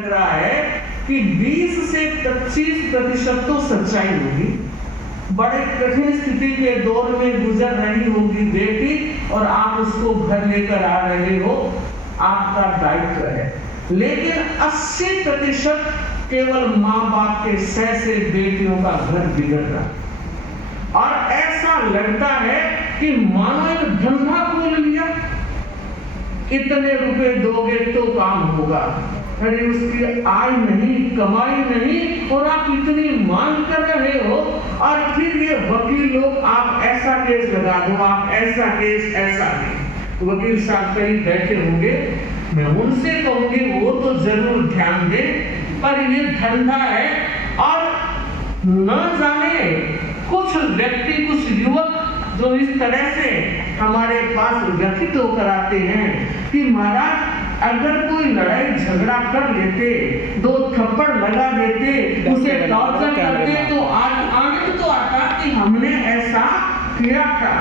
लग रहा है कि 20 से 25% तो सच्चाई होगी। बड़े कठिन स्थिति के दौर में गुजर रही होगी बेटी और आप उसको घर लेकर आ रहे हो, आपका दायित्व है। लेकिन 80% केवल माँ बाप के सह से बेटियों का घर बिगड़ रहा और ऐसा लगता है कि मानो एक धंधा खोल लिया, इतने रुपए दोगे तो काम होगा। अरे उसकी आय नहीं, कमाई नहीं और आप इतनी मांग कर रहे हो। और फिर ये वकील लोग आप ऐसा केस लगा दो, आप ऐसा केस, ऐसा नहीं। वकील साहब कहीं बैठे होंगे, मैं उनसे कहूंगी वो तो जरूर ध्यान दें, पर ये धंधा है। और न जाने कुछ व्यक्ति, कुछ युवक जो इस तरह से हमारे पास व्यथित होकर आते हैं कि महाराज अगर कोई लड़ाई झगड़ा कर लेते, 2 थप्पड़ लगा देते, उसे टॉर्चर करते तो आज आनंद तो आता कि हमने ऐसा किया था,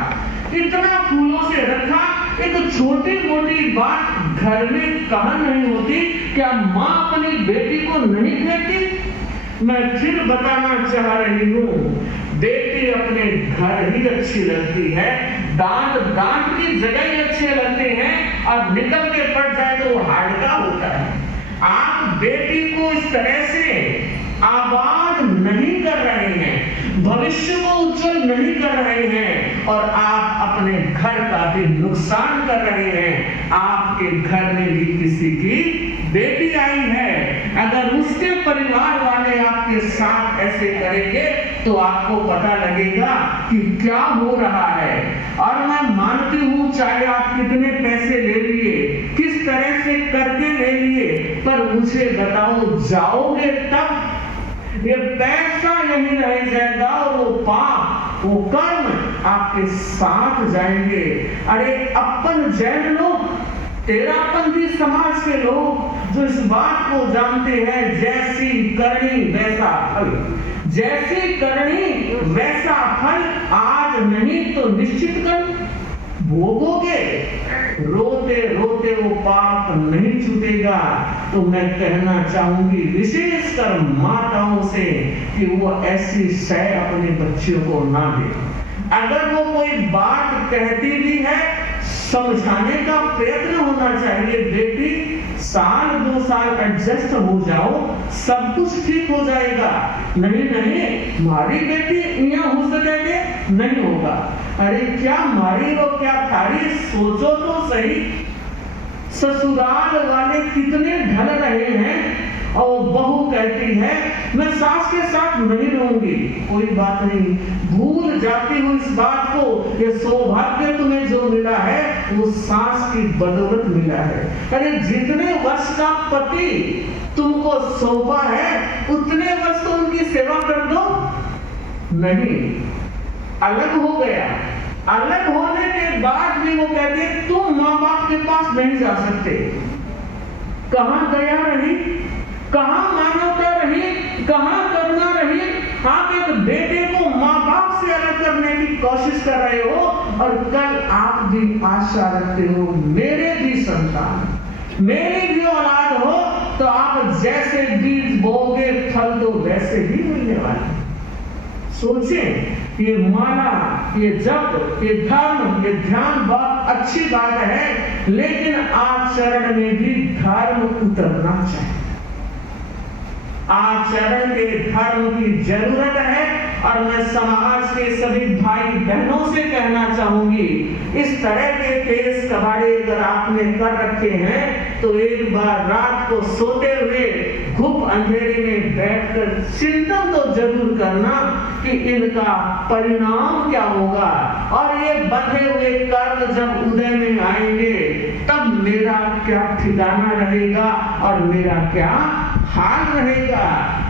इतना फूलों से रखा। एक छोटी मोटी बात घर में कहाँ नहीं होती, क्या माँ अपनी बेटी को नहीं कहती? मैं फिर बताना चाह रही हूँ, बेटी अपने घर ही अच्छी लगती है, डांट की जगह ही अच्छे लगते हैं और निकल के पड़ जाए तो वो हाड़का होता है। आप बेटी को इस तरह से आबाद नहीं कर रहे हैं, भविष्य को उज्जवल नहीं कर रहे हैं और आप अपने घर का भी नुकसान कर रहे हैं। आपके घर में भी किसी की बेटी आई है, अगर उसके परिवार वाले आपके साथ ऐसे करेंगे तो आपको पता लगेगा कि क्या हो रहा है। और मैं मानती हूँ चाहे आप कितने पैसे ले लिए, किस तरह से करके ले लिए, पर मुझे बताओ जाओगे तब ये पैसा यहीं रह जाएगा और वो पाप, वो कर्म आपके साथ जाएंगे। अरे अपन जैन लोग, तेरापंथी समाज के लोग जो इस बात को जानते हैं, जैसी करनी वैसा फल, जैसी करनी वैसा फल, आज नहीं तो निश्चित कर भोगोगे। रोते रोते वो पाप नहीं छूटेगा। तो मैं कहना चाहूंगी विशेषकर माताओं से कि वो ऐसी शय अपने बच्चों को ना दे। अगर वो कोई बात कहती भी है, समझाने का प्रयत्न होना चाहिए, बेटी 1-2 साल एडजस्ट हो जाओ, सब कुछ ठीक हो जाएगा। नहीं हमारी बेटी यहाँ हो सकेंगे, नहीं होगा। अरे क्या मारी हो क्या थारी, सोचो तो सही। ससुराल वाले कितने ढल रहे हैं और बहू कहती है मैं सास के साथ नहीं रहूंगी। कोई बात नहीं, भूल जाती हूँ इस बात को, ये सौभाग्य तुम्हें जो मिला है वो सास की बदौलत मिला है। अरे जितने वर्ष का पति तुमको सौंपा है उतने वर्ष तो उनकी सेवा कर दो। नहीं, अलग हो गया, अलग होने के बाद भी वो कहते तुम माँ बाप के पास नहीं जा सकते। कहाँ दया रही, कहाँ मानवता रही, कहाँ करुणा रही? आप एक बेटे को माँ बाप से अलग करने की कोशिश कर रहे हो और कल आप भी आशा रखते हो मेरे भी संतान, मेरी भी औलाद हो तो आप जैसे बीज बोगे फल तो वैसे ही मिलने वाले। सोचें, ये माला, ये जप, ये धर्म, ये ध्यान बहुत अच्छी बात है, लेकिन आचरण में भी धर्म उतरना चाहिए। आचरण के धर्म की जरूरत है। और मैं समाज के सभी भाई बहनों से कहना चाहूंगी, इस तरह के केस कबाड़े अगर आपने कर रखे हैं तो एक बार रात को सोते हुए घुप अंधेरे में बैठकर चिंतन तो जरूर करना कि इनका परिणाम क्या होगा। और ये बंधे हुए कर्म जब उदय में आएंगे तब मेरा क्या ठिकाना रहेगा और मेरा क्या हाल रहेगा।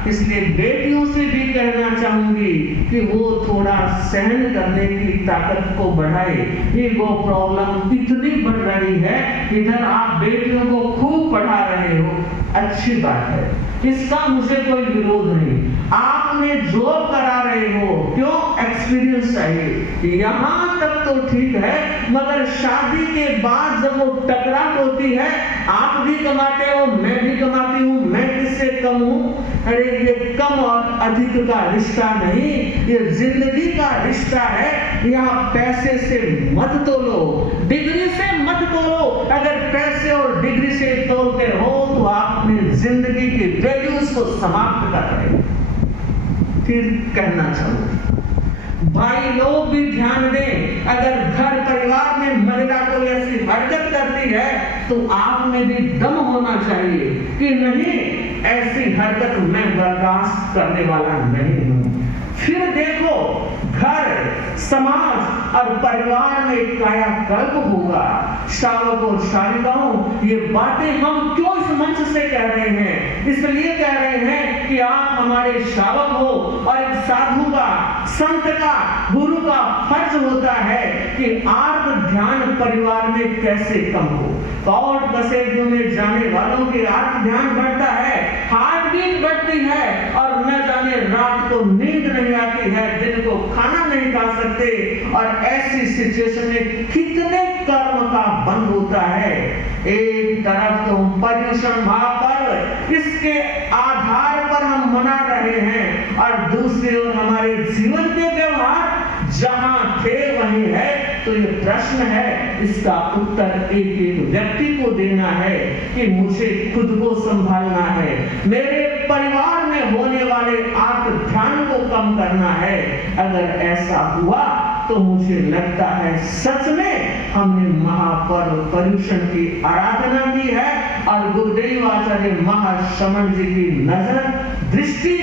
इसलिए बेटियों से भी कहना चाहूंगी कि वो थोड़ा सहन करने की ताकत को बढ़ाए। ये वो प्रॉब्लम इतनी बढ़ रही है, इधर आप बेटियों को खूब पढ़ा रहे हो, अच्छी बात है, इसका मुझे कोई विरोध नहीं। आपने जॉब करा रहे हो, क्यों? एक्सपीरियंस चाहिए, यहाँ तक तो ठीक है, मगर शादी के बाद जब वो टकराट होती है, आप भी कमाते हो, मैं भी कमाती हूँ, मैं अरे ये कम और अधिक का रिश्ता नहीं, ये जिंदगी का रिश्ता है। यहाँ पैसे से मत तोलो, डिग्री से मत तोलो। अगर पैसे और डिग्री से तोलते हो तो आपने जिंदगी की वैल्यूज को समाप्त कर रहे। फिर कहना चाहूंगा भाई लोग भी ध्यान दें, अगर घर परिवार में महिला कोई ऐसी हरकत करती है तो आप में भी दम होना चाहिए कि नहीं, ऐसी हरकत मैं बर्दाश्त करने वाला नहीं हूं। फिर देखो घर, समाज और परिवार में कायाकल्प होगा। श्रावक और श्राविकाओं, ये बातें हम क्यों इस मंच से कह रहे हैं? इसलिए कह रहे हैं कि आप हमारे श्रावक हो और एक साधु का, संत का, गुरु का फर्ज होता है कि आर्त ध्यान परिवार में कैसे कम हो। कौड़ कसेटियों में जाने वालों के आर्त ध्यान बढ़ता है, हार्ट बीट बढ़ती है और न जाने रात को नींद नहीं आती है, दिन को खाना नहीं खा सकते। और ऐसी सिचुएशन में कितने कर्म का बंद होता है। एक तरफ तो पर्युषण महापर्व, इसके आधार पर हम मना रहे हैं, और दूसरी ओर हमारे जीवन के व्यवहार जहां थे वहीं है। तो ये प्रश्न है, इसका उत्तर एक एक व्यक्ति को देना है कि मुझे खुद को संभालना है, मेरे परिवार में होने वाले आत्म ध्यान को कम करना है। अगर ऐसा हुआ तो मुझे लगता है सच में हमने महापर्व पर्युषण की आराधना की है और गुरुदेव आचार्य महाश्रमण जी की नजर, दृष्टि